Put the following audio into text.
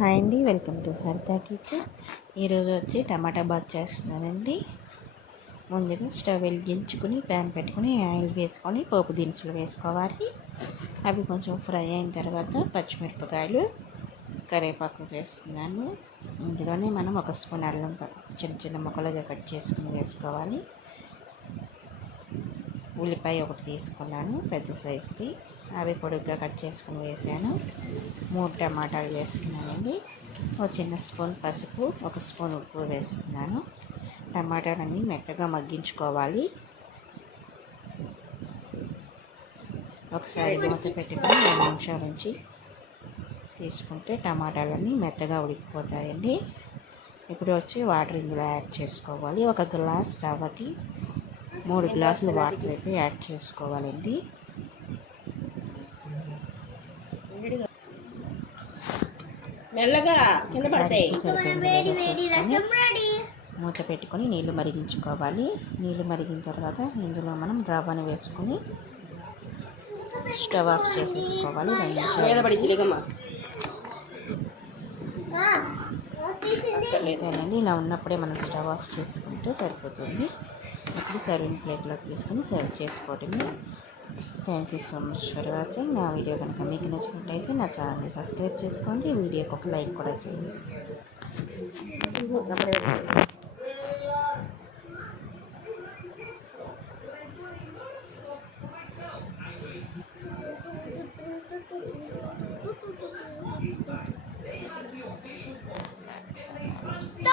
Hi అండి welcome to హరిత kitchen. ఈరోజు వచ్చి టమాటా బాత్ చేస్తున్నానండి. ముందుగా స్టవ్ వెలిగించుకుని ప్యాన్ పెట్టుకుని ఆయిల్ వేసుకొని పోపు దినుసులు వేసుకోవాలి. అవి కొంచెం ఫ్రై అయిన తర్వాత పచ్చిమిరపకాయలు కరివేపాకు వేస్తున్నాను. ఇందులోనే మనం ఒక స్పూన్ అల్లం చిన్న చిన్న ముక్కలుగా కట్ చేసుకుని వేసుకోవాలి. ఉల్లిపాయ ఒకటి తీసుకున్నాను పెద్ద సైజుది. అవి పొడుగ్గా కట్ చేసుకుని వేసాను. మూడు టమాటాలు వేస్తున్నానండి. ఒక చిన్న స్పూన్ పసుపు ఒక స్పూన్ ఉప్పు వేస్తున్నాను. టమాటాలన్నీ మెత్తగా మగ్గించుకోవాలి. ఒకసారి మూత పెట్టుకొని రెండు నిమిషాల నుంచి తీసుకుంటే టమాటాలన్నీ మెత్తగా ఉడికిపోతాయండి. ఇప్పుడు వచ్చి వాటర్ ఇందులో యాడ్ చేసుకోవాలి. ఒక గ్లాస్ రవ్వకి మూడు గ్లాసులు వాటర్ అయితే యాడ్ చేసుకోవాలండి. మెల్లగా కింద పడతాయి. మూత పెట్టుకొని నీళ్ళు మరిగించుకోవాలి. నీళ్ళు మరిగిన తర్వాత ఇందులో మనం రవ్వను వేసుకొని స్టవ్ ఆఫ్ చేసేసుకోవాలి. రెండు ఇలా ఉన్నప్పుడే మనం స్టవ్ ఆఫ్ చేసుకుంటే సరిపోతుంది. ఇప్పుడు సర్వింగ్ ప్లేట్లోకి తీసుకొని సర్వ్ చేసుకోవటమే. Thank you so much for watching నా వీడియో కనుక మీకు నచ్చినట్లయితే నా ఛానల్ని సబ్స్క్రైబ్ చేసుకోండి. వీడియోకి ఒక లైక్ కూడా చేయండి.